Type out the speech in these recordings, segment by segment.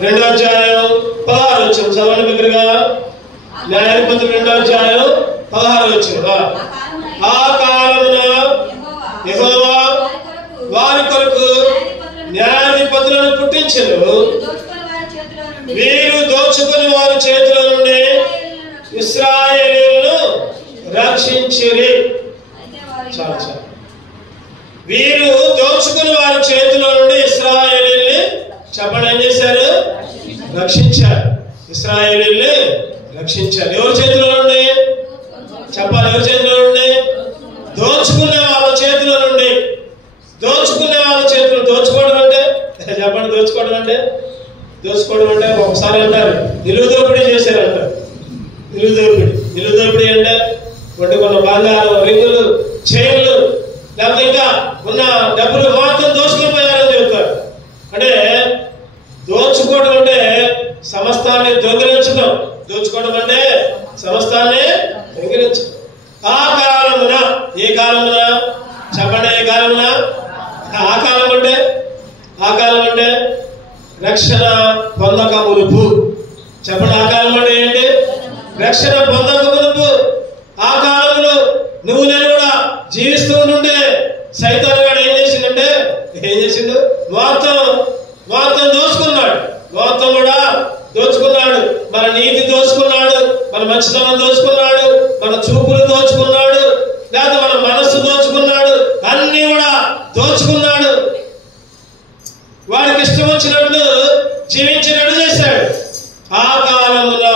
2వ అధ్యాయం 16వ వచనం చదవండి బిగ్గరగా. న్యాయాధిపతులు 2వ అధ్యాయం 16వ వచనం. ఆ కాలమున యెహోవా వారి కొరకు న్యాయాధిపతులను పుట్టించెను. వీరు దోచుకుని వారి చేతిలో నుండి ఇశ్రాయేలీయులను రక్షించిరి. చాలు చాలు. వీరు దోచుకుని వారి చేతిలో నుండి ఇశ్రాయేలీయుల్ని చెప్పండి ఏం చేశారు? రక్షించారు. ఇశ్రాయేలీయుల్ని రక్షించారు. ఎవరి చేతిలో నుండి చెప్పాలి? ఎవరి చేతిలో నుండి? దోచుకునే వాళ్ళ చేతిలో నుండి. దోచుకునే వాళ్ళ చేతులు. దోచుకోవడం అంటే చెప్పండి. దోచుకోవడం అంటే ఒకసారి అంటారు నిలువు దోపిడీ చేశారంటారు. నిలువు దోపిడీ అంటే వండుకున్న బంగారం, రింగులు, చైన్లు, లేకపోతే ఇంకా ఉన్న డబ్బులు మొత్తం దోచుకుని పోయారని చెబుతారు. అంటే దోచుకోవడం అంటే సమస్తాన్ని దొంగిలించడం. దోచుకోవడం అంటే సమస్తాన్ని దొంగిలించడం. ఆ కాలమున, ఏ కాలమున చెప్పండి? ఏ కాలమున? ఆ కాలం అంటే రక్షణ పొందక మునుపు. చెప్పండి. ఆ కాలం అంటే ఏంటి? రక్షణ పొందక మునుపు. ఆ కాలంలో నువ్వు నేను కూడా జీవిస్తూ ఉంటుంటే సైతాను గాడు ఏం చేసిండు? మొత్తం దోచుకున్నాడు. మొత్తం కూడా దోచుకున్నాడు. మన నీతి దోచుకున్నాడు, మన మంచితనం దోచుకున్నాడు, మన చూపులు దోచుకున్నాడు, లేదా మన మనస్సు దోచుకున్నాడు. అన్ని కూడా దోచుకున్నాడు. వాడికి ఇష్టం వచ్చినట్లు జీవించినట్టు చేశాడు. ఆ కాలమున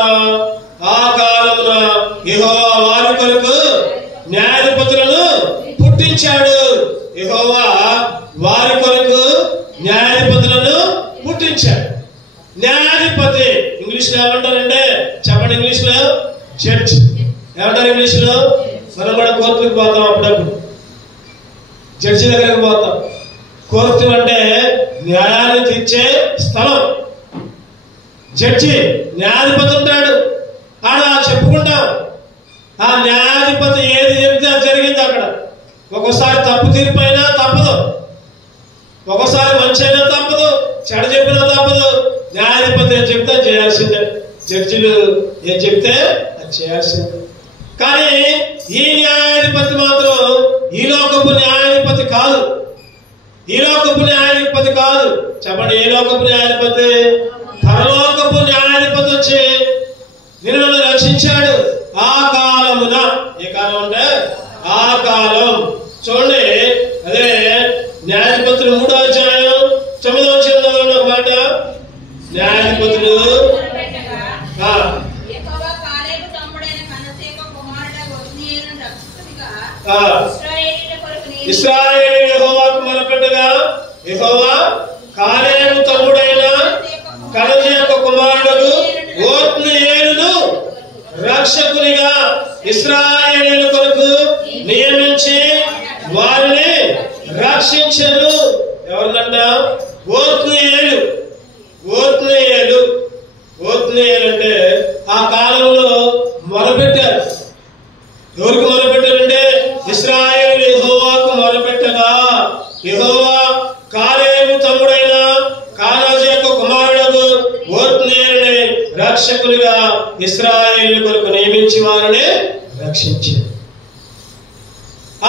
యెహోవా వారి కొరకు న్యాయాధిపతులను పుట్టించాడు. యెహోవా వారి కొరకు న్యాయాధిపతులను పుట్టించాడు. న్యాయాధిపతి ఇంగ్లీష్ లో ఏమంటారంటే చెప్పండి? ఇంగ్లీష్ లో జడ్జ్ ఏమంటారు? ఇంగ్లీష్ లో మనం కూడా కోర్టులకు పోతాం, అప్పుడప్పుడు జడ్జి దగ్గరకు పోతాం. కోర్టు అంటే న్యాయాన్ని తీర్చే స్థలం. జడ్జి న్యాయాధిపతి ఉంటాడు. ఆడ చెప్పుకుంటాం. ఆ న్యాయాధిపతి ఏది చెబితే అది జరిగింది అక్కడ. ఒక్కోసారి తప్పు తీర్పు అయినా తప్పదు, ఒక్కోసారి మంచి అయినా తప్పదు, చెడ చెప్పినా తప్పదు. న్యాయాధిపతి ఏం చెప్తే చేయాల్సిందే. జడ్జిలు ఏం చెప్తే అది చేయాల్సిందే. కానీ ఈ న్యాయాధిపతి మాత్రం ఈ లోకపు న్యాయాధిపతి కాదు. ఈ లోకపు న్యాయాధిపతి కాదు. చెప్పండి. ఏ లోకపు న్యాయాధిపతి? పరలోకపు న్యాయాధిపతి వచ్చి నిన్ను రక్షించాడు. ఆ కాలమున, ఏ కాలం అంటే ఆ కాలం. చూడండి, అదే న్యాయాధిపతులు 3వ అధ్యాయం 9వ వచనంలో ఒక మాట. న్యాయాధిపతులు ఇశ్రాయేలు యెహోవాకు మొరపెట్టగా యెహోవా కాలేబు తమ్ముడైన కనజే యొక్క కుమారుడు ఓత్నీయేలును రక్షకునిగా ఇశ్రాయేలీయుల కొరకు నియమించి వారిని రక్షించెను. ఎవరినంట? ఓత్నీయేలు అంటే ఆ కాలంలో మొరపెట్టారు. ఎవరికి మొరపెట్టారంటే ఇశ్రాయేలు యెహోవాకు మొరపెట్టగా యెహోవా కాలేబు తమ్ముడైన కనజే యొక్క కుమారుడు ఓత్నీయేలుని రక్షకులుగా ఇశ్రాయేలు కొరకు నియమించి వారిని రక్షించారు.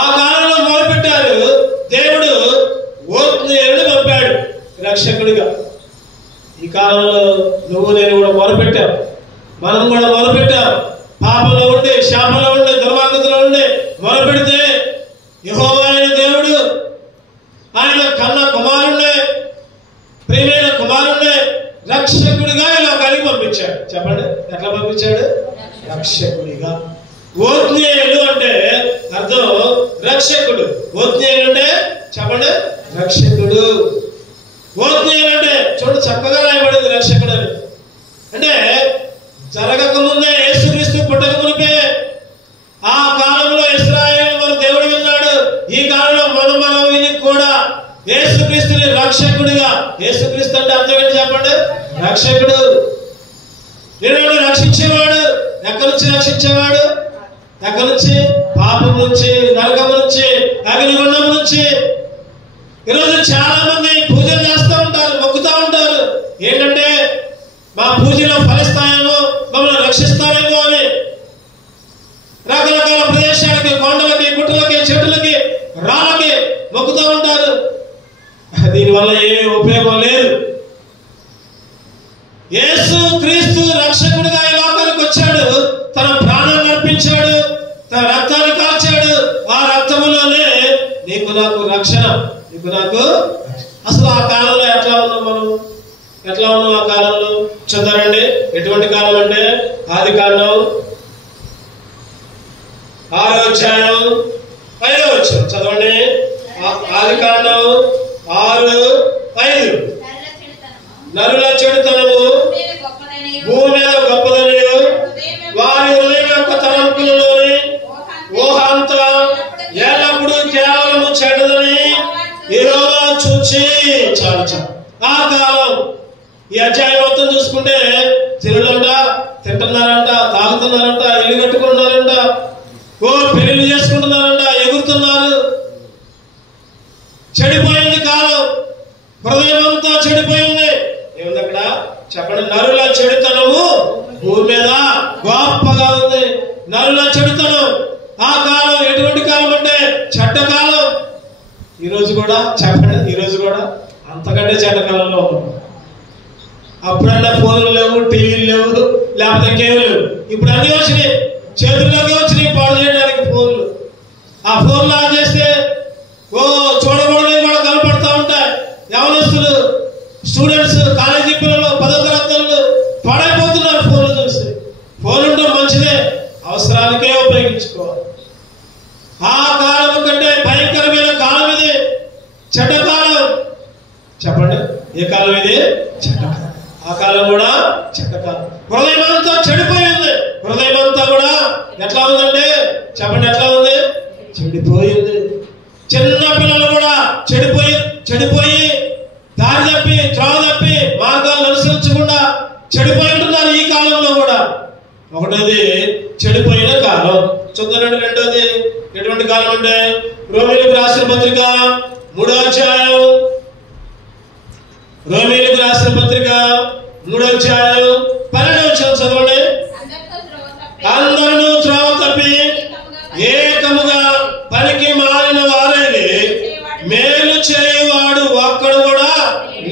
ఆ కాలంలో మొదలుపెట్టారు. దేవుడు ఓత్నీయేలుని పంపాడు రక్షకుడిగా. ఈ కాలంలో నువ్వు నేను కూడా మొదలుపెట్టాం. మనం కూడా మొదలుపెట్టాం. పాపంలో ఉండి, శాపంలో ఉండి, దుర్మార్గతలో ఉండి మొదలుపెడితే యెహోవా అయిన దేవుడు ఆయన కన్న కుమారుణ్ణి, ప్రియమైన కుమారుణ్ణి రక్షకుడిగా ఇలా కలిగి పంపించాడు. చెప్పండి, ఎట్లా పంపించాడు? రక్షకుడిగా. ఓత్నీయేలు అంటే అర్థం రక్షకుడు. ఓత్నీయేలు అంటే చెప్పండి రక్షకుడు. ఓత్నీయేలు అంటే చూడండి చక్కగా రాయబడింది రక్షకుడు అని. అంటే జరగక ముందే యేసుక్రీస్తు పుట్టక మునిపే ఆ కాలంలో ఇశ్రాయేలు మన దేవుడు విన్నాడు. ఈ కాలంలో మనం విని కూడా యేసుక్రీస్తుని రక్షకుడిగా. యేసుక్రీస్తు అంటే అర్థం ఏంటి చెప్పండి? రక్షకుడు. నిన్ను రక్షించేవాడు. ఎక్కడి నుంచి రక్షించేవాడు? ఎక్కడి నుంచి? పాపం నుంచి, నరకం నుంచి, అగ్నిగుండం నుంచి. ఈరోజు చాలా మంది పూజలు చేస్తూ ఉంటారు, మొక్కుతూ ఉంటారు. ఏంటంటే మా పూజలో ఫలిస్తాయేమో, మమ్మల్ని రక్షిస్తారేమో అని రకరకాల ప్రదేశాలకి, కొండలకి, గుట్టలకి, చెట్లకి, రాళ్ళకి మొక్కుతూ ఉంటారు. దీనివల్ల ఏమీ ఉపయోగం లేదు. యేసు క్రీస్తు రక్షకుడిగా ఈ లోకానికి వచ్చాడు, తన ప్రాణాన్ని అర్పించాడు, తన రక్తాన్ని కాల్చాడు. ఆ రక్తములోనే నీకు నాకు రక్షణ, నీకు నాకు. అసలు ఆ కాలంలో ఎట్లా ఉన్నాం మనం? ఎట్లా ఉన్నాం ఆ కాలంలో? చూద్దారండి. ఎటువంటి కాలం అంటే ఆదికాండం 6వ అధ్యాయం 5వ వచనం చదవండి. ఆదికాండం 6:5. నరుల చెడుతనము భూమి మీద గొప్పదని, వారి హృదయం యొక్క తలంపులలోని ఊహ అంతా ఎల్లప్పుడూ కేవలము చెడ్డదని యెహోవా చూచి. చాలు చాలు. ఆ కాలం ఈ అధ్యాయం మొత్తం చూసుకుంటే తిరుగులంట, తింటున్నారంట, తాగుతున్నారంట, ఇల్లు కట్టుకుంటున్నారంట, పెళ్లిళ్ళు చేసుకుంటున్నారంట, ఎగురుతున్నారు. చెడిపోయింది కాలం, హృదయం అంతా చెడిపోయింది. ఏముంది అక్కడ చెప్పండి. నరుల చెడుతనము భూమి మీద గొప్పగా ఉంది. నరుల చెడుతనం. ఆ కాలం ఎటువంటి కాలం అంటే చెడ్డ కాలం. ఈరోజు కూడా చెప్పండి, ఈరోజు కూడా అంతకంటే చెడ్డ కాలంలో ఉన్నాం. అప్పుడన్నా ఫోన్లు లేవు, టీవీలు లేవు, లేకపోతే ఇంకేం లేవు. ఇప్పుడు అన్ని వచ్చినాయి, చేతుల్లోకి వచ్చినాయి పాడు చేయడానికి ఫోన్లు. ఆ ఫోన్లు ఆన్ చేస్తే చూడకూడదు కూడా కనపడతా ఉంటాయి. యవనస్తులు, స్టూడెంట్స్, కాలేజీ పిల్లలు, 10వ తరగతులు పాడైపోతున్నారు ఫోన్లు చూస్తే. ఫోన్ ఉండడం మంచిదే, అవసరానికే ఉపయోగించుకోవాలి. ఆ కాలం కంటే భయంకరమైన కాలం ఇది, చెడ్డ కాలం. చెప్పండి, ఏ కాలం ఇది? చెడ్డ కాలం. ఆ కాలం కూడా చెడ్డ కాలం. హృదయం అంతా చెడిపోయింది. హృదయం అంతా కూడా ఎట్లా ఉందంటే చెప్పండి, ఎట్లా ఉంది? చెడిపోయింది. చిన్న పిల్లలు కూడా చెడిపోయి దారి తప్పి, త్రోవ తప్పి, మార్గాలను అనుసరించకుండా చెడిపోయి ఉంటున్నారు ఈ కాలంలో కూడా. ఒకటోది చెడిపోయిన కాలం. చూద్దానండి. రెండోది ఎటువంటి కాలం అంటే రోమీయులకు రాసిన పత్రిక 3వ అధ్యాయం, రోమీయులకు రాసిన పత్రిక 3వ అధ్యాయం 12వ వచనం చదవండి. అందరూ త్రోవ తప్పి ఏకముగా పనికి మారిన వారేది, మేలు చేయువాడు ఒక్కడు కూడా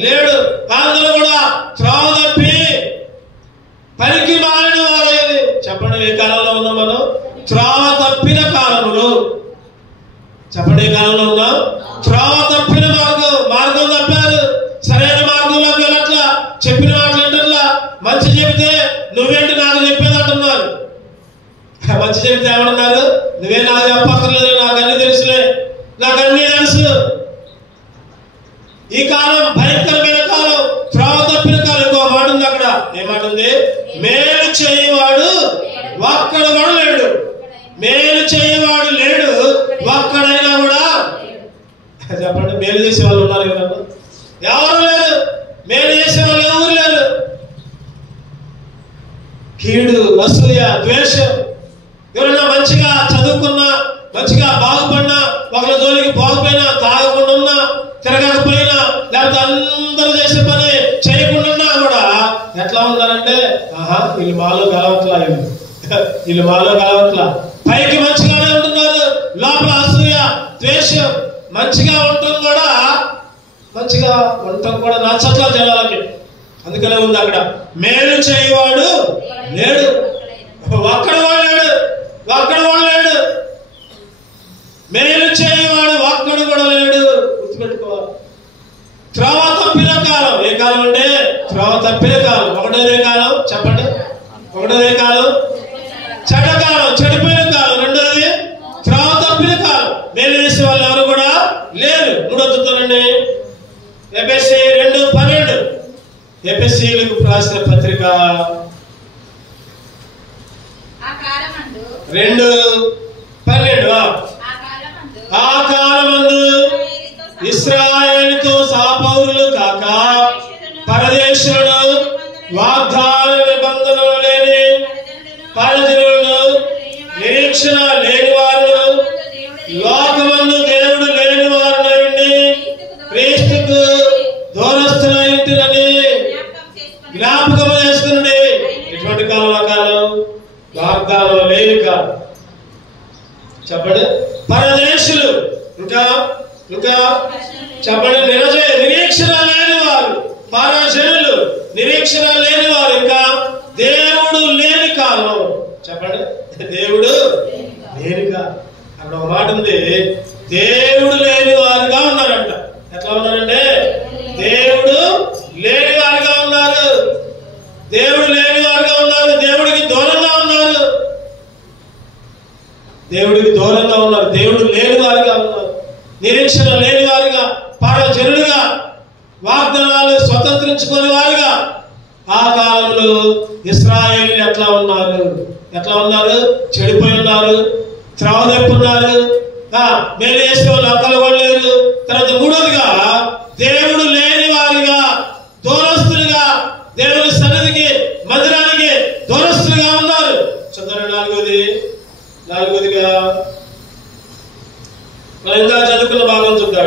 లేడు. అందరూ కూడా త్రోవ తప్పి పనికి మారిన వారేది. చెప్పండి, ఏ కాలంలో ఉన్నాం మనం? త్రోవ తప్పిన కాలంలో. చెప్పండి, ఏ కాలంలో ఉన్నాం? త్రోవ తప్పిన మార్గం తప్పారు. సరైన మార్గంలోకి వెళ్ళట్లా, చెప్పిన మాటలు అంటట్లా. మంచి చెబితే నువ్వేంటి నాకు చెప్పేది అంటున్నారు. మంచి చెబితే ఏమన్నారు? నువ్వే నాకు చెప్పక్కర్లేదు, నాకు అన్ని తెలుసులే, నాకు అన్ని తెలుసు. ఈ కాలం భయంకరమైన కాలం, త్రోవ తప్పిన కాలం. ఇంకో మాట ఉంది అక్కడ. ఏమాట ఉంది? మేలు చేయవాడు ఒక్కడు కూడా లేడు. మేలు చేయవాడు లేడు, ఒక్కడైనా కూడా. చెప్పండి, మేలు చేసే వాళ్ళు ఉన్నారు కదా? ఎవరు లేరు. మేలు చేసే వాళ్ళు ఎవరు లేరు. కీడు, అసూయ, ద్వేషం. ఎవరైనా మంచిగా చదువుకున్నా, మంచిగా బాగుపడినా, ఒకరి జోలికి బాగుపోయినా, తాగకుండా ఉన్నా, తిరగకపోయినా, లేకపోతే అందరూ చేసే పని చేయకుండా కూడా ఎట్లా ఉన్నారంటే వీళ్ళు మాలో కలవట్లా, వీళ్ళు మాలో కలవట్లా. పైకి మంచిగానే ఉంటున్నారు, లోపల అసూయ, ద్వేషం. మంచిగా ఉండటం కూడా నచ్చట్లా జనాలకి. అందుకనే ఉంది అక్కడ, మేలు చేయవాడు లేడు, ఒక్కడు వాడు లేడు. మేలు చేయవాడు ఒక్కడు కూడా లేడు. గుర్తుపెట్టుకోవాలి. త్రోవ తప్పిన కాలం. ఏ కాలం అంటే త్రోవ తప్పిన కాలం. ఒకటోదే కాలం. చెప్పండి, ఒకటోదే కాలం చెడ్డ కాలం, చెడిపోయిన కాలం. రెండోది త్రోవ తప్పిన కాలం. మేలు చేసే వాళ్ళు ఎవరు కూడా లేరు. మూడోదండి ఎఫెసీ 2:12. ఎఫెసీయులకు రాసిన పత్రిక 2:12. ఆ కాలమందు ఇశ్రాయేలుతో సహపౌరులు కాక పరదేశులను, వాగ్దాన నిబంధనలు లేని పరజనులను, నిరీక్షణ లేని వారు, లోకమందు దేవుడు లేని వారిని క్రీస్తుకు దూరస్తులైంటిరని జ్ఞాపకం చేసుకునండి. ఎటువంటి కాలం? ఆ కాలం వాగ్దానం లేని కాలం. చెప్పండి. పరదేశులు, ఇంకా ఇంకా చెప్పండి. నిరీక్షణ లేని వారు, పరజనులు, నిరీక్షణ లేని వారు, ఇంకా దేవుడు లేని కాలం. చెప్పండి. దేవుడు లేని కాలం. అక్కడ ఒక మాట ఉంది, దేవుడు లేని వారుగా ఉన్నారంట. ఎట్లా ఉన్నారంటే దేవుడు లేని వారుగా ఉన్నారు. దేవుడు లేని వారుగా ఉన్నారు. దేవుడికి దూరంగా ఉన్నారు. దేవుడికి దూరంగా ఉన్నారు. దేవుడు లేని వారుగా ఉన్నారు. నిరీక్షణ లేని వారుగా, పరజనులుగా, వాగ్దానాలు స్వతంత్రించుకునే వారుగా. ఆ కాలంలో ఇశ్రాయేలీయులు ఎట్లా ఉన్నారు? ఎట్లా ఉన్నారు? చెడిపోయి ఉన్నారు, త్రావ తెప్పున్నారు, మేలు చేసే వాళ్ళు అక్కలు కూడా లేరు. తర్వాత మూడోదిగా దేవుడు లేని వారిగా, దూరస్తులుగా, దేవుని సన్నిధికి, మందిరానికి దూరస్తులుగా ఉన్నారు. చదవండి. నాలుగోదిగా మనం ఇంకా చదువుకున్న భాగం చూద్దాం.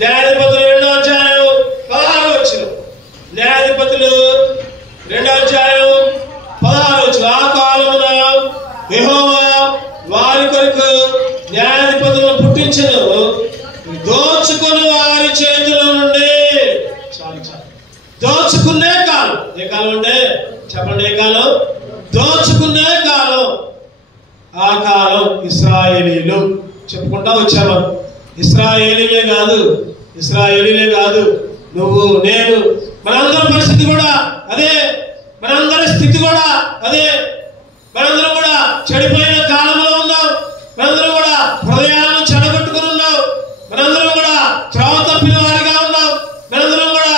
న్యాయాధిపతులు 2వ అధ్యాయం 16వ వచనం. న్యాయాధిపతులు 2వ అధ్యాయం 16వ వచనం. ఆ కాలమున యెహోవా వారి కొరకు న్యాయాధిపతులను పుట్టించెను, దోచుకుని వారి చేతిలో నుండి. చాలు. దోచుకునే కాలం. ఏ కాలం అంటే చెప్పండి. ఏ కాలం? దోచుకునే కాలం. ఆ కాలం ఇశ్రాయేలీయులు చెప్పుకుంటా వచ్చాము. ఇశ్రాయేలీలే కాదు, నువ్వు, నేను, మనందరి పరిస్థితి కూడా అదే. మనందరి స్థితి కూడా అదే. మనందరం కూడా చెడిపోయిన కాలంలో ఉన్నాం. మనందరం కూడా హృదయాలను చెడగొట్టుకుని ఉన్నాం. మనందరం కూడా త్రోవ తప్పిన వారిగా ఉన్నాం. మనందరం కూడా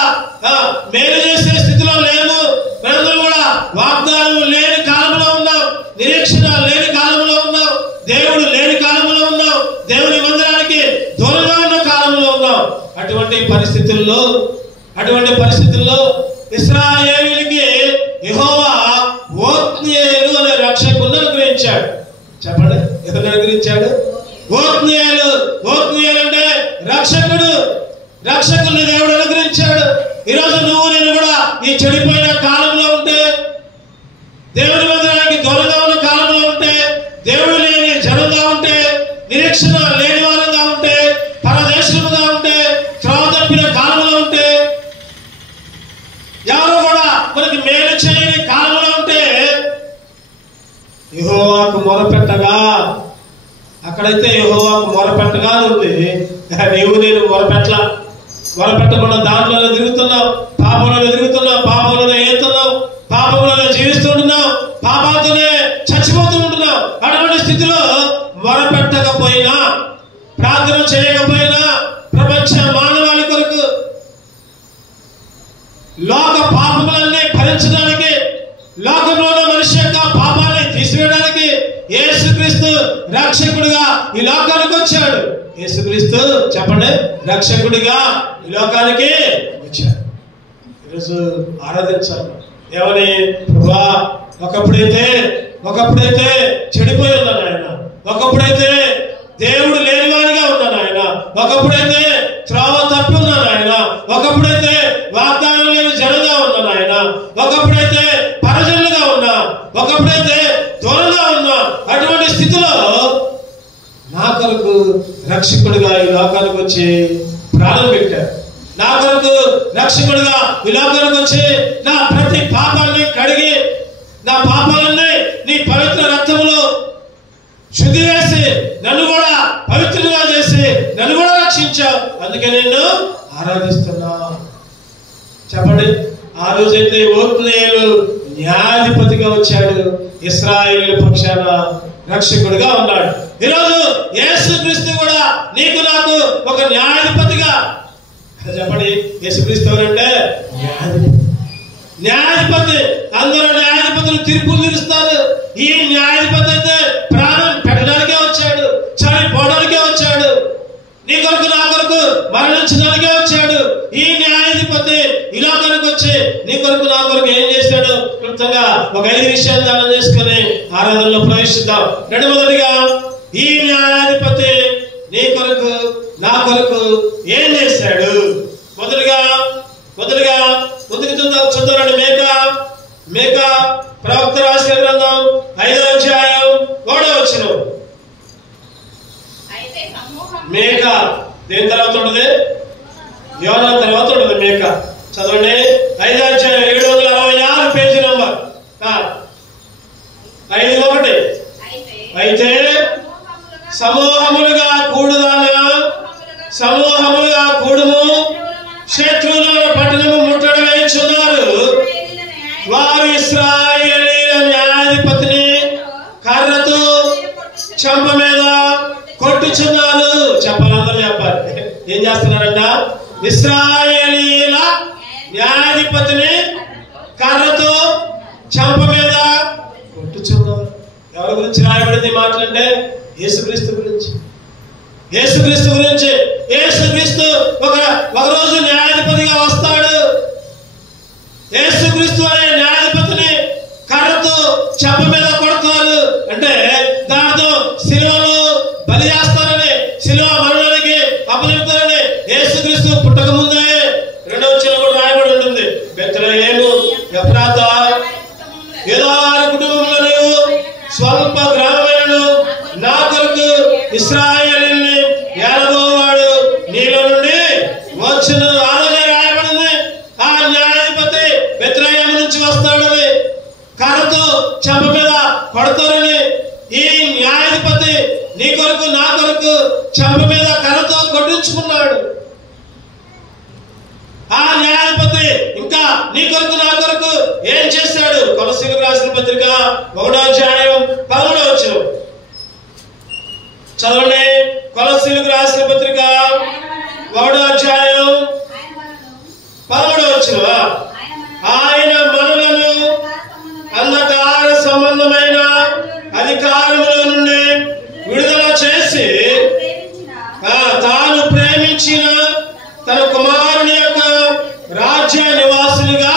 మేలు చేసే స్థితిలో లేము. మనందరం కూడా వాగ్దానం లేని కాలంలో ఉన్నాం. నిరీక్షణ లేని కాలంలో ఉన్నాం. దేవుడు లేని కాలంలో ఉన్నాం. దేవుని మందిరానికి దూరంగా ఉన్న కాలంలో ఉన్నాం. అటువంటి పరిస్థితుల్లో ఇశ్రాయేలీయులకి యెహోవా ఓత్నియేలు అనే రక్షకుడిని అనుగ్రహించాడు. చెప్పండి. ఎవరిని అనుగ్రహించాడు? ఓత్నియేలు. ఓత్నియేలు అంటే రక్షకుడిని దేవుడు అనుగ్రహించాడు. ఈరోజు నువ్వు నేను కూడా ఈ చెడిపోయిన కాలంలో ఉంటే, దేవుని మందిరానికి దూరంగా ఉన్న కాలంలో ఉంటే, దేవుడు లేని జనంగా ఉంటే, నిరీక్షణ లేని వారంగా ఉంటే, పరదేశముగా ఉంటే, త్రోవ తప్పిన కాలంలో ఉంటే, ఎవరు కూడా మనకి మేలు చేయని కాలంలో ఉంటే, యెహోవాకు మొరపెట్టగా, అక్కడైతే యెహోవాకు మొరపెట్టగా ఉంది. నీవు నేను మొరపెట్టకుండా దాంట్లోనే తిరుగుతున్నావు, పాపంలోనే తిరుగుతున్నావు, పాపంలోనే ఏతున్నావు, పాపంలోనే జీవిస్తుంటున్నావు, పాపాలతోనే చచ్చిపోతూ ఉంటున్నావు. అటువంటి స్థితిలో మొరపెట్టకపోయినా, ప్రార్థన చేయకపోయినా, ప్రపంచ మానవాళి కొరకు లోక పాపములన్నీ భరించడానికి, లోకంలో ఉన్న మనిషి యొక్క పాపాన్ని తీసివేయడానికి యేసుక్రీస్తు రక్షకుడిగా ఈ లోకానికి వచ్చాడు. యేసుక్రీస్తు చెప్పండి, రక్షకుడిగా ఈ లోకానికి వచ్చాడు. ఈరోజు ఆరాధించాలి. ఏమని? ప్రభువా, ఒకప్పుడైతే చెడిపోయి ఉన్నాను ఆయన, ఒకప్పుడైతే దేవుడు లేనివాడిగా ఉన్నాను ఆయన, ఒకప్పుడైతే త్రోవ తప్పి ఉన్నాను ఆయన, ఒకప్పుడైతే వాగ్దానం లేని జనంగా ఉన్నాను ఆయన, ఒకప్పుడైతే పరజనులుగా ఉన్నా, ఒకప్పుడైతే దూరంగా ఉన్నా. అటువంటి స్థితిలో నా కొరకు రక్షకుడిగా ఈ లోకానికి వచ్చి ప్రాణం పెట్టారు. నా కొరకు రక్షకుడిగా ఈ లోకానికి వచ్చి నా ప్రతి పాపాన్ని కడిగి, నా పాపాలన్నీ నీ పవిత్ర రక్తములో శుద్ధి చేసి, నన్ను కూడా పవిత్రంగా చేసి, నన్ను కూడా రక్షించావు. అందుకే నేను ఆరాధిస్తున్నా. చెప్పండి. ఆ రోజైతే ఓత్నియేలు న్యాయాధిపతిగా వచ్చాడు, ఇశ్రాయేలు పక్షాన రక్షకుడిగా ఉన్నాడు. ఈరోజు యేసుక్రీస్తు కూడా నీకు నాకు ఒక న్యాయాధిపతిగా. చెప్పండి. యేసుక్రీస్తు ఎవరంటే న్యాయాధిపతి. అందరూ న్యాయాధిపతులు తీర్పులు తీరుస్తారు. ఈ న్యాయాధిపతి అయితే ప్రాణం పెట్టడానికే వచ్చాడు, చనిపోవడానికే వచ్చాడు, నీ కొరకు నా కొరకు మరణించడానికే వచ్చాడు. ఈ న్యాయాధిపతి ఇలాగనికి వచ్చి నీ కొరకు నా కొరకు ఏం చేశాడు? క్లుప్తంగా ఒక 5 విషయాలు ధ్యానం చేసుకుని ఆరాధనలో ప్రవేశిద్దాం. మొదటిగా, ఈ న్యాయాధిపతి నీ కొరకు నా కొరకు ఏం చేశాడు? మొదటిగా ముందుకు చూద్దాం. మీకా మీకా ప్రవక్త రాసిన గ్రంథం 5వ అధ్యాయం 1వ వచనం. మీకా దేని తర్వాత ఉంటుంది? యోనా తర్వాత ఉంటుంది మీకా. చదవండి. 5వ అధ్యాయం 766 పేజీ నంబర్ 5:1. అయితే సమూహములుగా కూడుదానా, సమూహములుగా కూడుము, శత్రువుల పట్టణము ముట్టడి వేయుచున్నారు. వారు ఇశ్రాయేలీయుల న్యాయాధిపతిని కర్రతో చెంప మీద కొట్టుచున్నారు. చెప్పాలి, అందరూ చెప్పాలి. ఏం చేస్తున్నారంట? ఇశ్రాయేలీయుల న్యాయాధిపతిని కర్రతో చెంప మీద కొట్టుచున్నారు. ఎవరి గురించి రాయబడింది మాటలంటే? యేసుక్రీస్తు గురించి. యేసుక్రీస్తు గురించి. యేసుక్రీస్తు ఒక రోజు న్యాయాధిపతిగా వస్తాడు. యేసుక్రీస్తు అనే న్యాయాధిపతిని కర్రతో చెంప మీద కొడతారు. అంటే దాంతో శిలువలో బలి చేస్తారని, శిలువ మరణానికి అప్పచెప్తారని. యేసుక్రీస్తు పుట్టక ముందే 2వ వచనం కూడా రాయబడి ఉంటుంది. బెత్లెహేము ఎఫ్రాతా యూదావారి కుటుంబంలో స్వల్ప గ్రామమైన నా కొరకు ఇశ్రాయేలుని ఏలబోవాడు నీలో నుండి వచ్చును. ఆ రోజే రాయబడింది. ఆ న్యాయాధిపతి బెత్లెహేము నుంచి వస్తాడని, కర్రతో చెంప మీద కొడతారని. ఈ న్యాయాధిపతి నీ కొరకు నా కొరకు చెంప మీద కర్రతో కొట్టించుకున్నాడు. ఆ న్యాయాధిపతి ఇంకా నీ కొరకు నా కొరకు ఏం చేశాడు? కొలస్సీలకు రాసిన పత్రిక 1వ అధ్యాయం 13వ వచనం చదవండి. కొలస్సీలకు రాసిన పత్రిక 1వ అధ్యాయం 13వ వచనం. ఆయన మనలను అంధకార సంబంధమైన అధికారముల నుండి విడుదల చేసి తాను ప్రేమించిన తన కుమారుని యొక్క రాజ్య నివాసులుగా,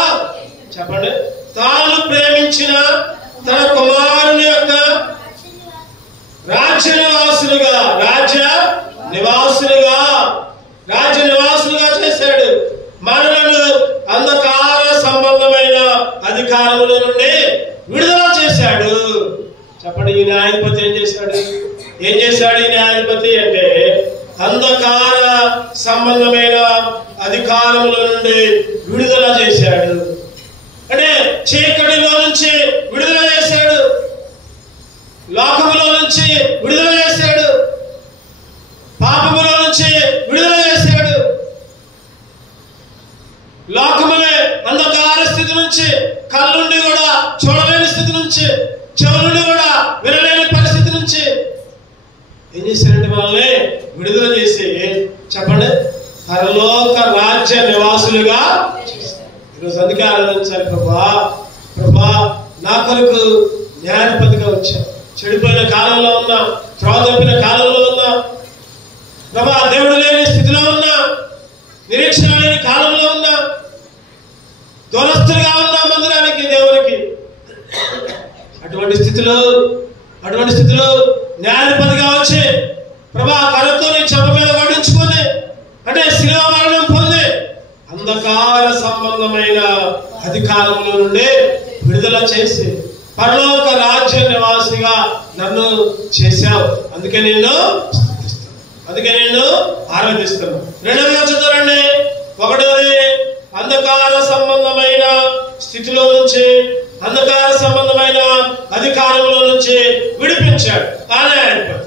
చెప్పండి, తాను ప్రేమించిన తన కుమారుని యొక్క రాజ్య నివాసులుగా, రాజ్య నివాసులుగా చేశాడు. మనలను అంధకార సంబంధమైన అధికారముల నుండి విడుదల చేశాడు. చెప్పండి, ఈ న్యాయాధిపతి ఏం చేశాడు? ఏం చేశాడు ఈ న్యాయాధిపతి అంటే అంధకార సంబంధమైన అధికారముల నుండి విడుదల చేశాడు. అంటే చీకటిలో నుంచి విడుదల చేశాడు, లోకములో నుంచి విడుదల చేశాడు, పాపములో నుంచి విడుదల చేశాడు. లోకములే అంధకార స్థితి నుంచి, కళ్ళుండి కూడా చూడలేని స్థితి నుంచి, చెవులుండి కూడా వినలేని పరిస్థితి నుంచి ఏం చేశారంటే వాళ్ళని విడుదల చేసి, చెప్పండి, పరలోక రాజ్య నివాసులుగా చేస్తారు. ఈరోజు అందుకే ఆలోచించాలి, ప్రభా నా కొరకు న్యాయాధిపతిగా వచ్చావు. చెడిపోయిన కాలంలో ఉన్నా, త్రోవ తప్పిన కాలంలో ఉన్నా, ప్రభా దేవుడు లేని స్థితిలో ఉన్నా, నిరీక్షణ లేని కాలంలో ఉన్నా, దూరస్తులుగా ఉన్నా మందిరానికి, దేవునికి, అటువంటి స్థితిలో న్యాయాధిపతిగా వచ్చి ప్రభా కర్రతో నీ చెంప మీద కొట్టించుకొని, అంటే శిలువ మరణం పొంది అంధకార సంబంధమైన అధికారముల నుండి విడుదల చేసి పరలోక రాజ్య నివాసిగా నన్ను చేశావు. అందుకే నిన్ను ఆరాధిస్తున్నాను. రెండవది చూద్దారండి. ఒకటోది అంధకార సంబంధమైన స్థితిలో నుంచి, అంధకార సంబంధమైన అధికారముల నుంచి విడిపించాడు ఆ న్యాయాధిపతి.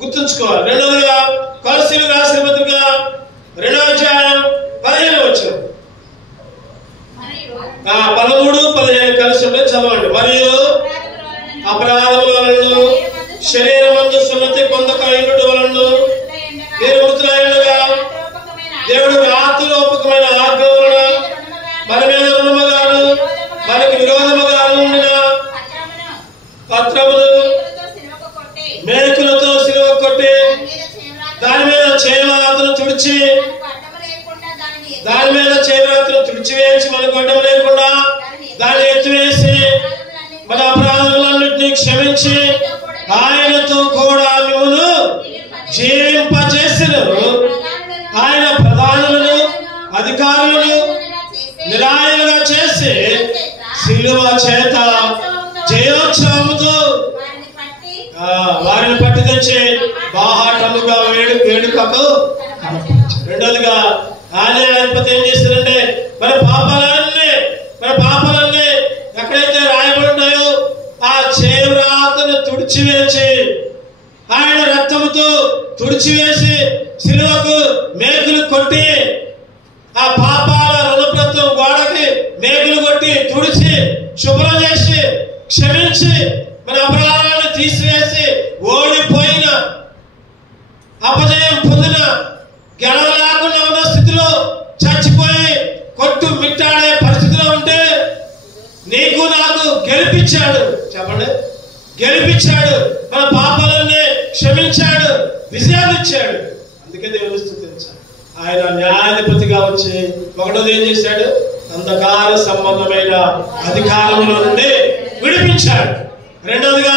గుర్తుంచుకోవాలి. రెండవదిగా కొలస్సీలకు రాసిన పత్రిక 2వ అధ్యాయం 15వ వచనం 13-15 కలిసి ఉంటే చదవండి. మరియు అపరాధముల వలన శరీరమందు సున్నతి పొందక అయినటు వలన మీరు మృతులైనగా దేవుడు రాత్రోపకమైన ఆజ్ఞ వలన మన మీద రుణముగాను మనకు విరోధముగాను ఉండిన పత్రమును మేకులతో సిలువ కొట్టి దాని మీద చేయరాతను తుడిచి వేసి మనకు అడ్డం లేకుండా దాన్ని ఎత్తివేసి మన అపరాధములన్నింటినీ క్షమించి ఆయనతో కూడా మిమ్మల్ని జీవింపజేసిన ఆయన ప్రధానులను అధికారులను నిరాయులుగా చేసి శిలువ చేత జయోత్సవముతో వారిని పట్టి తెచ్చి బాహాటముగా వేడుకకు. రెండోదిగా న్యాయాధిపతి ఏం చేస్తారంటే మన పాపాలన్నీ ఎక్కడైతే రాయబడి ఉన్నాయో ఆ చేవ్రాతను తుడిచివేసి ఆయన రక్తముతో తుడిచివేసి శిలువకు మేకులు కొట్టి ఆ పాపాల రుణప్రతం గోడకి మేకులు కొట్టి తుడిచి శుభ్రం చేసి క్షమించి మన అపరాధాలను తీసివేసి ఓడిపోయిన అపజయం పొందిన గెలవలేకుండా ఉన్న స్థితిలో చచ్చిపోయి కొట్టు మిట్టాడే పరిస్థితిలో ఉంటే నీకు నాకు గెలిపించాడు. చెప్పండి, గెలిపించాడు. మన పాపాలన్నీ క్షమించాడు, విజయాన్ని ఇచ్చాడు. అందుకే దేవుని స్తుతించాడు. ఆయన న్యాయాధిపతిగా వచ్చి ఒకటోది ఏం చేశాడు? అంధకార సంబంధమైన అధికారంలో నుండి విడిపించాడు. రెండోదిగా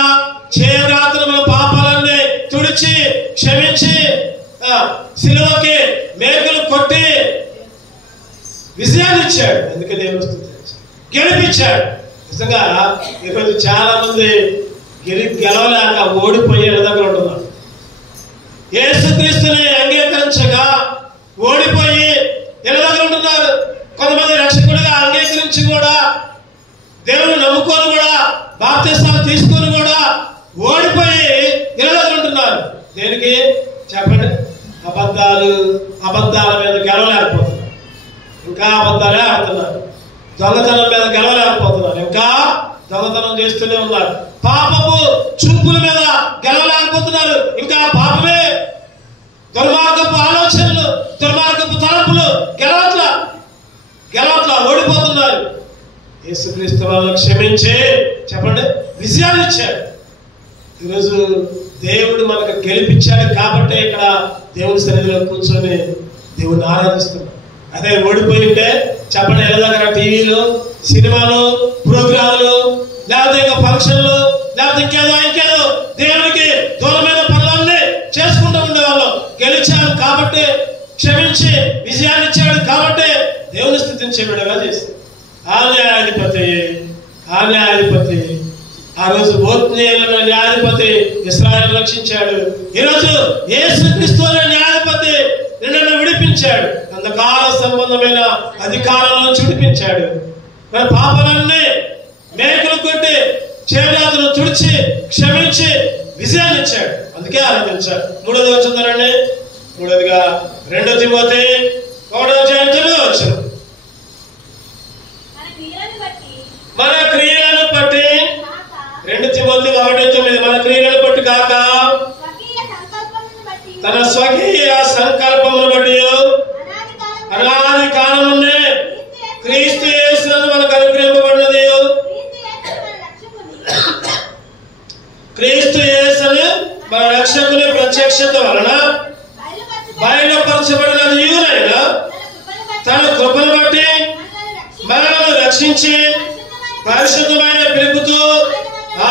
చేవ్రాతను మన పాపాలన్నీ తుడిచి క్షమించి శిలువకి మేకులు కొట్టి విజయాన్ని ఇచ్చాడు. అందుకే దేవుని స్తుతించాడు, గెలిపించాడు. నిజంగా ఈరోజు చాలా మంది గెలవలేక ఓడిపోయే విధంగా ఉంటున్నారు. యేసుక్రీస్తుని అంగీకరించగా ఓడిపోయి ఎలా దగ్గర ఉంటున్నారు. కొంతమంది రక్షకుడిగా అంగీకరించి కూడా దేవుని నమ్ముకొని కూడా బాప్తిస్మాలు తీసుకొని కూడా ఓడిపోయి ఎలా దగ్గర ఉంటున్నారు. దేనికి చెప్పండి? అబద్ధాల మీద గెలవలేకపోతున్నారు, ఇంకా అబద్ధాలే ఆడుతున్నారు. దొంగతనం మీద గెలవలేకపోతున్నారు, ఇంకా దొంగతనం చేస్తూనే ఉన్నారు. పాపపు చూపుల మీద గెలవలేకపోతున్నారు, ఇంకా పాపమే. దుర్మార్గపు ఆలోచనలు, దుర్మార్గపు తలంపులు గెలవట్లా ఓడిపోతున్నారు. యేసుక్రీస్తు వాళ్ళను క్షమించి చెప్పండి విజయాన్ని ఇచ్చాడు. ఈరోజు దేవుడు మనకు గెలిపించాడు కాబట్టి ఇక్కడ దేవుని సన్నిధిలో కూర్చొని దేవుని ఆరాధిస్తున్నాం. అదే ఓడిపోయింటే చెప్పండి ఎలా దగ్గర టీవీలు, సినిమాలు, ప్రోగ్రాములు, లేకపోతే ఇంకా ఫంక్షన్లు, లేకపోతే ఇంకేదో దేవునికి దూరమైన పనులన్నీ చేసుకుంటూ ఉండేవాళ్ళం. గెలిచాడు కాబట్టి క్షమించి విజయాన్ని ఇచ్చాడు కాబట్టి దేవుని స్తుతించే విధంగా చేశాడు. ఆ న్యాయాధిపతి ఆ రోజు ఓత్నీయులైన న్యాయాధిపతి ఇశ్రాయేలు రక్షించాడు. ఈరోజు యేసుక్రీస్తు అనే న్యాయాధిపతి నిన్ను విడిపించాడు. అంధకార సంబంధమైన అధికారంలో విడిపించాడు. మన పాపాలన్నీ మేకులు కొట్టి చేవ్రాతను తుడిచి క్షమించి విజయాన్ని ఇచ్చాడు. అందుకే ఆరాధించాడు. మూడోది వచ్చిందండి. మూడోదిగా 2 తిమోతి 1:9 మన క్రియలను బట్టి 2 తిమోతి 1:9 మన క్రియలను బట్టి కాక తన స్వకీయ సంకల్పమును బట్టి అనాది కాలం నుండి క్రీస్తు యేసునందు మనకు అనుగ్రహింపబడినది. క్రీస్తు యేసును మన రక్షకుని ప్రత్యక్షత వలన బయలుపరచబడినది తన కృపను బట్టి మనలను రక్షించి పరిశుద్ధమైన పిలుపుతో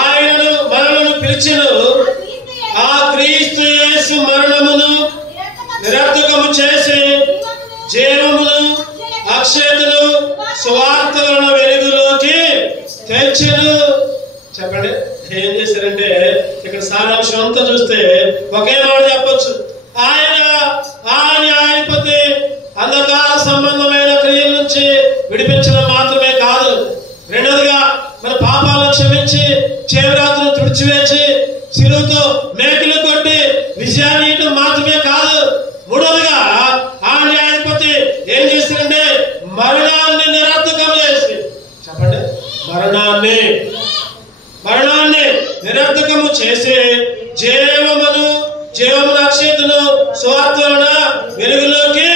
ఆయనను మనలను పిలిచెను. ఆ క్రీస్తు యేసు మరణమును నిరర్థకము చేసి జీవమును అక్షయతను సువార్త వలన వెలుగులోకి తెచ్చెను. చెప్పండి ఏం చేశారంటే ఇక్కడ సారాంశం అంతా చూస్తే ఒకే మాట చెప్పొచ్చు. ఆయన ఆ న్యాయాధిపతి అంధకార సంబంధమైన క్రియల నుంచి విడిపించడం మాత్రమే కాదు, రెండోదిగా మన పాపాలను క్షమించి చేవ్రాతను తుడిచివేసి శిలువతో మేకులు కొట్టి విజయాన్ని ఇవ్వడం మాత్రమే కాదు, మూడోదిగా ఆ న్యాయాధిపతి ఏం చేస్తారంటే మరణాన్ని నిరర్థకం చేసి చెప్పండి మరణాన్ని నిరర్థకము చేసి జీవమును అక్షయతను సువార్త వలన వెలుగులోకి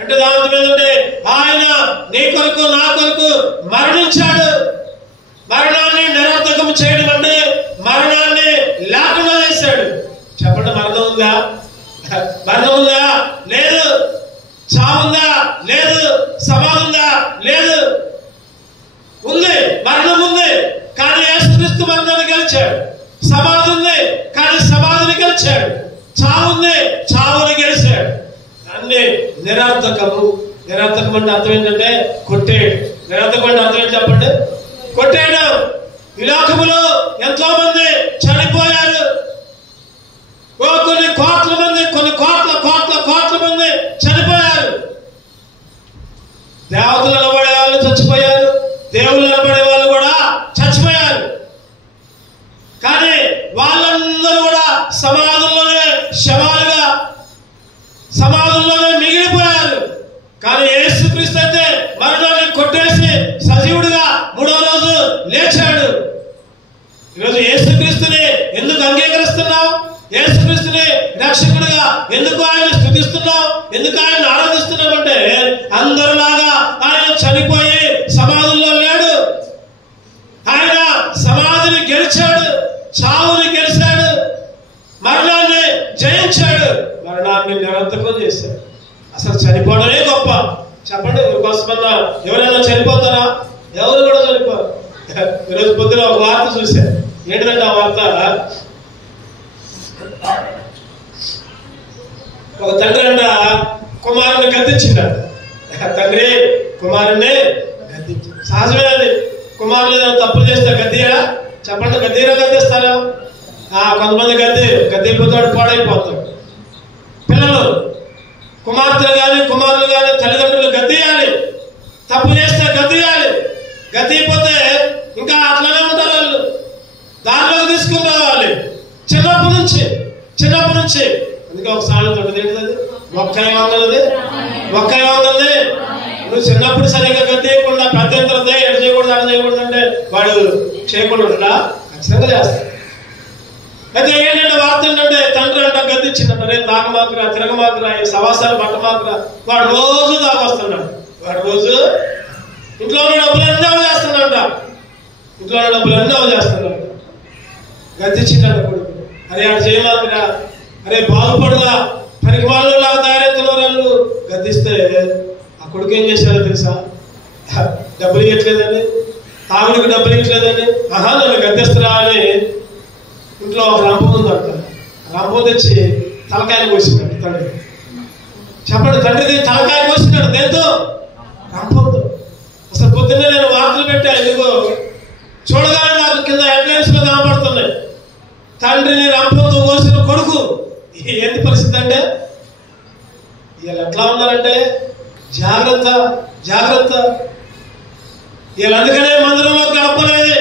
అంటే దాని మీద ఆయన నీ కొరకు నా కొరకు మరణించాడు. మరణాన్ని నిరర్థకం చేయడం అంటే మరణాన్ని లేకుండా చేశాడు. చెప్పండి మరణం ఉందా? లేదు. చావుందా? లేదు. సమాధి ఉందా? లేదు. ఉంది, మరణం ఉంది, కానీ యేసుక్రీస్తు మరణాన్ని గెలిచాడు. సమాధి ఉంది, కానీ సమాధిని గెలిచాడు. చావు ఉంది, చావుని గెలిచాడు. అన్ని నిరర్థకం అంటే అర్థం ఏంటంటే కొట్టేడు. నిరర్థకం అంటే అర్థం ఏంటి చెప్పండి? కొట్టేయడం. ఈ లోకములో ఎంతో మంది చనిపోయారు. కొన్ని కోట్ల మంది, కొన్ని కోట్ల మంది చనిపోయారు. దేవతలు నిలబడే వాళ్ళు చచ్చిపోయారు, దేవుళ్ళు నిలబడే వాళ్ళు కూడా చచ్చిపోయారు. కానీ వాళ్ళందరూ కూడా సమాధుల్లోనే శవాలుగా, సమాధుల్లోనే మిగిలిపోయారు. కానీ యేసుక్రీస్తు అయితే మరణాన్ని కొట్టేసి సజీవుడిగా 3వ రోజు లేచాడు. ఈరోజు యేసుక్రీస్తుని ఎందుకు అంగీకరిస్తున్నావు? యేసుక్రీస్తుని రక్షకుడిగా ఎందుకు ఆయన స్తుతిస్తున్నావు? ఎందుకు ఆయన ఆరాధిస్తున్నామంటే అందరిలాగా ఆయన చనిపోయి సమాధుల్లో లేడు. ఆయన సమాధిని గెలిచాడు, చావుని గెలిచాడు, మరణాన్ని జయించాడు, మరణాన్ని నిరంతరం చేశాడు. అసలు చనిపోవడమే గొప్ప. చెప్పండి, కోసమన్నా ఎవరైనా చనిపోతారా? ఎవరు కూడా చనిపోరు. ఈరోజు పొద్దున ఒక వార్త చూశాను. ఏంటంటే ఆ వార్త, ఒక తండ్రి అంట కుమారుని గద్దించిండాడు. తండ్రి కుమారుణ్ణి గద్దించాడు. సహజమే అది. కుమారులు ఏదైనా తప్పులు చేస్తే గద్దీయరా? చెప్పండి, గద్దీరా గద్దిస్తారా? కొంతమంది గద్దిపోతాడు, పాడైపోతాడు. పిల్లలు, కుమార్తెలు కానీ కుమారులు కానీ తల్లిదండ్రులు గద్దీయాలి. తప్పు చేస్తే గద్దీయాలి. గద్దీపోతే ఇంకా అట్లనే ఉంటారు వాళ్ళు. దారిలోకి తీసుకుని రావాలి చిన్నప్పటి నుంచి. అందుకే ఒక సామెత ఉంటుంది, ఏంటిది? ఒక్కై వందలది. నువ్వు చిన్నప్పుడు సరిగ్గా గద్దీయకుండా పెద్ద ఎంతదే ఎడ చేయకూడదు, అడ చేయకూడదు అంటే వాడు చేయకుండా ఉంటాడా? ఖచ్చితంగా చేస్తాడు. అయితే ఏంటంటే వార్త ఏంటంటే, తండ్రి అంట గద్దించిందంట, రేపు తాగమాకురా, తిరగమాకురా, సవాసాలు పట్టమాకురా. వాడు రోజు తాగొస్తున్నాడు. వాడు రోజు ఇంట్లో ఉన్న డబ్బులన్నీ అవజేస్తున్నాడంట. గద్దించిందంట కొడుకు. అరే ఆడు చేయమాకురా, అరే బాగుపడదా, పనికి వాళ్ళు లాగా తయారవుతున్నారు వాళ్ళు. గద్దిస్తే ఆ కొడుకు ఏం చేశాడో తెలుసా? డబ్బులు ఇవ్వట్లేదండి, తాగుడికి డబ్బులు ఇవ్వట్లేదండి, నన్ను గద్దిస్తారా అని ఇంట్లో ఒక రంపం ఉందంట. రంపం తెచ్చి తలకాయలు కోసినాడు తండ్రి. చెప్పండి, తండ్రిది తలకాయ కోసినాడు. దేంతో? రంపంతో. అసలు పొద్దున్నే నేను వార్తలు పెట్టా. ఎందుకు చూడగానే నాకు కింద హెడ్లైన్స్ లో కనపడుతున్నాయి. తండ్రిని రంపంతో కోసిన కొడుకు. ఏంటి పరిస్థితి అంటే, వీళ్ళు ఎట్లా ఉన్నారంటే జాగ్రత్త. వీళ్ళు అందుకనే మందిరంలో గడపలేదు.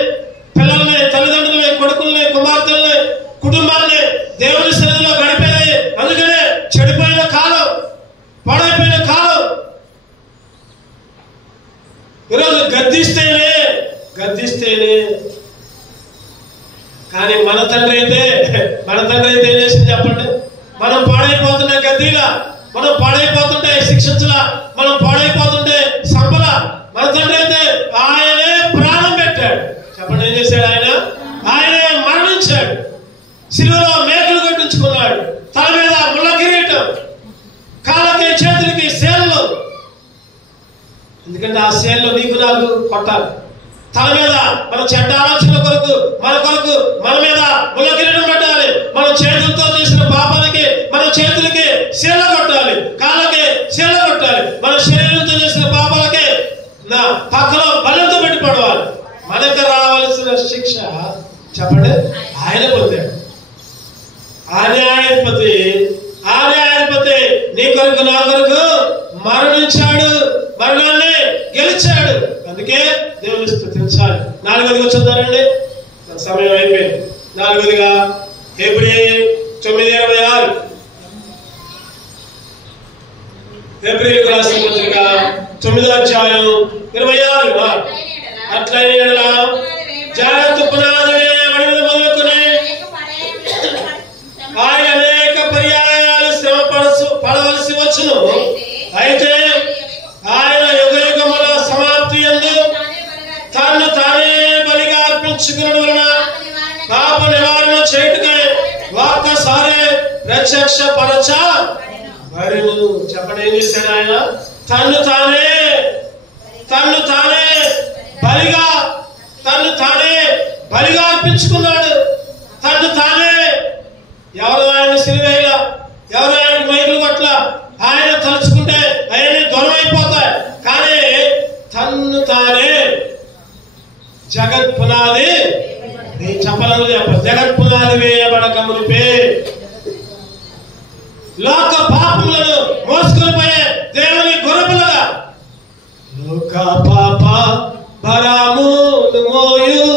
పిల్లల్ని, తల్లిదండ్రుల్ని, కొడుకుల్ని, కుమార్తెల్ని, కుటుంబాన్ని దేవుని సన్నిధిలో గడిపేది. అందుకనే చెడిపోయిన కాలం, పాడైపోయిన కాలం. ఈరోజు గద్దిస్తేనే కానీ మన తండ్రి అయితే ఏం చేసింది చెప్పండి? మనం పాడైపోతున్న గద్దీలా, మనం పాడైపోతుంటే శిక్షించలా, మనం పాడైపోతుంటే సంపలా. మన తండ్రి అయితే ఆయనే ప్రాణం పెట్టాడు. చెప్పండి, ఏం చేశాడు? ఆయనే మరణించాడు. శిలువలో మేకలు కొట్టించుకున్నాడు. తల మీద ముళ్ళ కిరీటం, కాళ్ళకి చేతులకి సేనలు. ఎందుకంటే ఆ సేనలో నీకు నాకు కొట్టాలి. తల మీద మన చెడ్డ ఆలోచనల కొరకు, మన మీద ముళ్ళ కిరీటం పెట్టాలి. మన చేతులతో చేసిన పాపాలకి మన చేతులకి సేన కొట్టాలి, కాళ్ళకి సేన కొట్టాలి. మన శరీరంతో చేసిన పాపాలకి నా పక్కలో బలంతో పెట్టి పడవాలి. మనకు రావాల్సిన శిక్ష చెప్పండి ఆయన పొందాడు. న్యాయాధిపతి నీ కొరకు నా కొరకు మరణించాడు, మరణాన్ని గెలిచాడు. అందుకే దేవుని స్తుతించాలి. 4వదిగా చూద్దారండి, సమయం అయిపోయింది. 4వదిగా హెబ్రీ 9:26. హెబ్రీయులకు రాసిన పత్రిక 9వ అధ్యాయం 26. అట్లయినా జాగ్రత్త పునాది వేయబడినది మొదలుకొని ఆయన అనేక పర్యాయాలు శ్రమ పడవలసి వచ్చును. అయితే ఆయన యుగయుగముల సమాప్తి యందు తన్ను తానే బలిగా అర్పించుకున్న వలన పాప నివారణ చేయుటకై ఒక్కసారి ప్రత్యక్ష పరచబడెను. చెప్పండి, ఏం చేశాడు ఆయన? తన్ను తానే బలిగా అర్పించుకున్నాడు. తన్ను తానే. ఎవరు ఆయన సిలువేల, ఎవరు ఆయన మైకులు కొట్ల. ఆయన తలుచుకుంటే అవన్నీ దూరం అయిపోతాయి. కానీ తన్ను తానే జగత్ పునాది చెప్పలేదు చెప్పాలి. జగత్ పునాది వేయబడక మునిపే లోక పాపములను మోసుకొని పోయే దేవుని గొర్రెపిల్లగా లోక పాప భారమును మోయు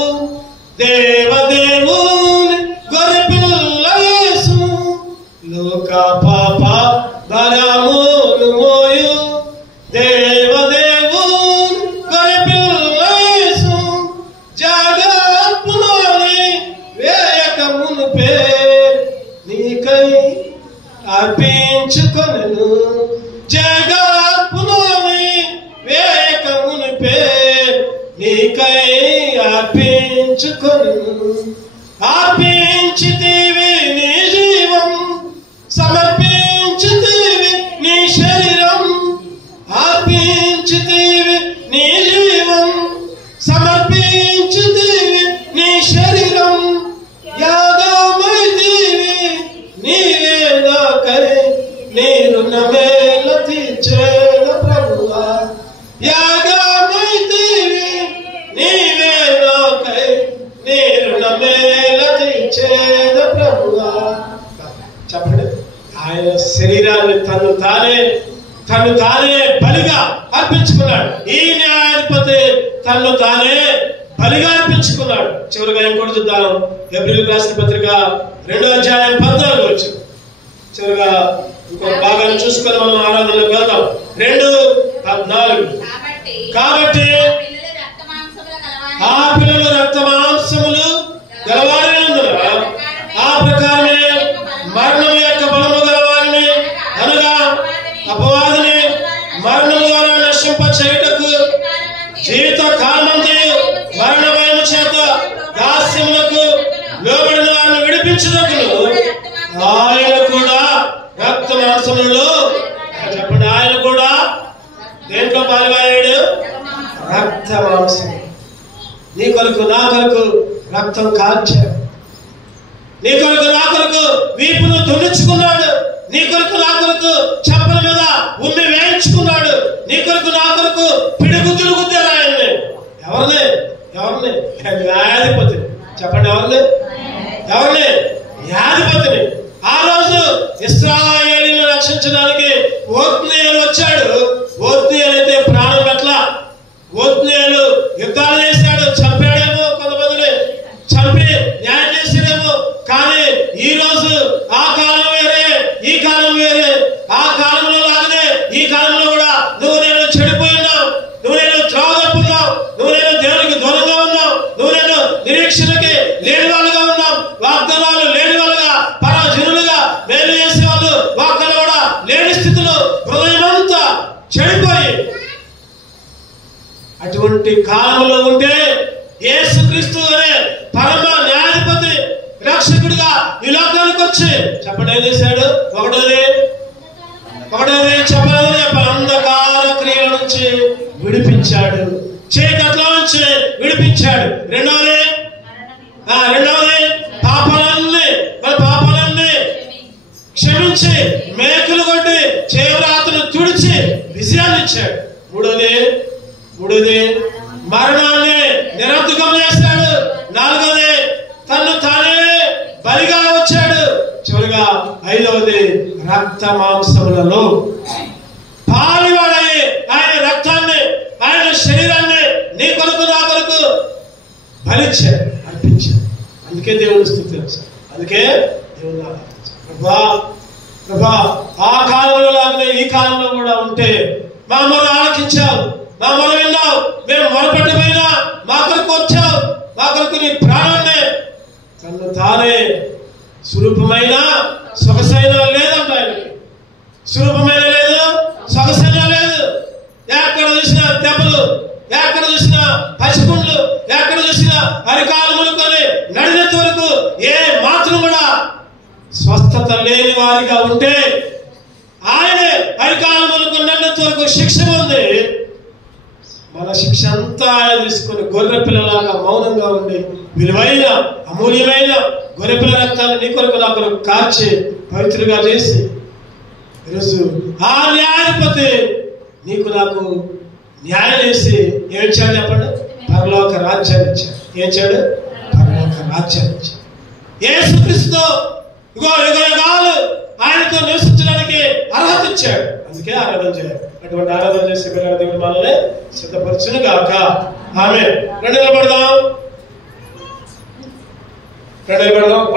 దేవదేవుని గొర్రెపిల్ల యేసు. లోక పాప భారమును మోయు దేవదేవుని గొర్రెపిల్ల యేసు. జగత్ పునాది వేయక మునిపే నీకై అర్పించుకొనెను. జగత్ పునాది వేయక మునిపే నీకై అర్పించుకొనెను. అర్పించితివి నీ జీవం, సమర్పించితివి నీ శరీరం. అర్పించితివి నీ జీవం, సమర్పించితివి నీ శరీరం. యాగమైతివి నీవే నాకై, నీ రుణమేల తీర్చేద ప్రభువా. యాగమైతివి నీవే నాకై, నీ రుణమేల తీర్చేద ప్రభువా. చెప్పండి. ఆయన శరీరాన్ని తను తానే బలిగా అర్పించుకున్నాడు. ఈ న్యాయాధిపతి తను తానే బలిగా అర్పించుకున్నాడు. చివరిగా ఇంకోటి చూద్దాం. హెబ్రీయులకు రాసిన పత్రిక 2వ అధ్యాయం 14 వచ్చు. చివరిగా ఇంకో భాగాన్ని చూసుకొని మనం ఆరాధనలోకి వెళ్దాం. 2:14. కాబట్టి ఆ పిల్లలు రక్త మాంసములు గలవారినందున ఆ ప్రకారమే మరణం యొక్క బలము గలవారిని, అనగా అపవాదిని మరణం ద్వారా నశింప చేయుటకు జీవిత కాలమంతయు మరణ భయము చేత దాస్యములకు లోబడిన వారిని విడిపించుటకును ఆయన కూడా రక్త మాంసములలో, చెప్పండి, ఆయన కూడా దేంట్లో పాల్గొన్నాడు? రక్త మాంసం. నీ కొరకు నా కొరకు రక్తం కార్చాడు. నీ కొరకు నా కొరకు వీపును దున్నించుకున్నాడు. నీ కొరకు నా కొరకు చెంపల మీద ఉమ్మి వేయించుకున్నాడు. నీ కొరకు నా కొరకు పిడిగుద్దులు గుద్దారు ఆయన్ని. ఎవరిని? న్యాయాధిపతిని. చెప్పండి, ఎవరిని? న్యాయాధిపతిని. ఆ రోజు ఇశ్రాయేలీయులను రక్షించడానికి ఓత్నీయేలు వచ్చాడు. ఓత్నీయేలు అయితే ప్రాణం పట్ల ఓత్నీయేలు యుద్ధాలు చేశాడు. చంపాడేమో, కొంతమందిని చంపి న్యాయం చేసాడేమో. కానీ ఈ రోజు ఆ కాలం వేరే, ఈ కాలం వేరే. ఆ కాలంలో లాగానే ఈ కాలంలో కూడా నువ్వు నేను చెడిపోయి ఉన్నావు, నువ్వు నేను త్రాగపున్నావు, నువ్వు నేను దేవునికి దూరంగా ఉన్నావు, నువ్వు నేను నిరీక్షణకి లేని వాళ్ళుగా ఉన్నాం, వాగ్దానాలు లేని వాళ్ళుగా, పరాజనులుగా, మేలు చేసే వాళ్ళు వాక్కలు కూడా లేని స్థితిలో హృదయం అంతా చెడిపోయి అటువంటి కాలంలో ఉంటే యేసుక్రీస్తు అనే పరమ న్యాయాధిపతి రక్షకుడిగా ఈ లోకానికి వచ్చి చెప్పండి ఏం చేశాడు? ఒకటోది చెప్పలేదు చెప్పాలి. అంధకార క్రియల నుంచి విడిపించాడు, చీకట్ల నుంచి విడిపించాడు. రెండవది పాపాలన్నీ క్షమించి మేకులు కొట్టి చేవరాతను తుడిచి విజయాన్ని ఇచ్చాడు. మూడోది మరణాన్ని నిరర్థకం చేశాడు. నాలుగోది తను తానే బలిగా వచ్చాడు. చివరిగా ఐదవది రక్త మాంసములలో పాలివాడై ఆయన రక్తాన్ని, ఆయన శరీరాన్ని నీ కొరకు నా కొరకు బలిచ్చాడు, అర్పించాడు. అందుకే దేవుని స్తుతించాడు. అందుకే దేవుని ఆరాధించాడు. ప్రభా ఆ కాలంలో లాగానే ఈ కాలంలో కూడా ఉంటే మా మొర ఆలకించావు, మా మొర విన్నావు, మేము మొరపెట్టమైనా మా కొరకు వచ్చావు, మా కొరకు నీ ప్రాణాన్ని తను తానే స్వరూపమైన సొగసైన లేదంట. ఆయనకి స్వరూపమైన లేదు, సొగసైన లేదు. ఎక్కడ చూసినా దెబ్బలు, ఎక్కడ చూసినా పసిపుండ్లు, ఎక్కడ చూసినా అరికాలు కొని నడినెత్తి వరకు ఏ మాత్రం కూడా స్వస్థత లేని వారిగా ఉంటే ఆయనే అరికాలు కొని నడినెత్తి వరకు శిక్ష ఉంది. మన శిక్ష అంతా ఆయన తీసుకొని గొర్రె పిల్లలాగా మౌనంగా ఉండి విలువైన అమూల్యమైన గొర్రెపిల్ల రక్తాన్ని నీ కొరకు నా కొరకు కార్చి పవిత్రులుగా చేసి ఈరోజు ఆ న్యాయాధిపతి నీకు నాకు న్యాయం చేసి ఏడ్చాడు చెప్పండి. పరలోక రాజ్యాన్ని ఇచ్చాడు. ఏం ఇచ్చాడు? పరలోక రాజ్యాన్ని ఇచ్చాడు. యేసుక్రీస్తు యుగ యుగాలు ఆయనతో నివసించడానికి అర్హత ఇచ్చాడు. అందుకే ఆరాధన చేయాలి. అటువంటి ఆరాధన చేసే పిల్లల దేవుడు మనల్ని సిద్ధపరచును గాక. ఆమేన్. రెండు నిలబడదాం.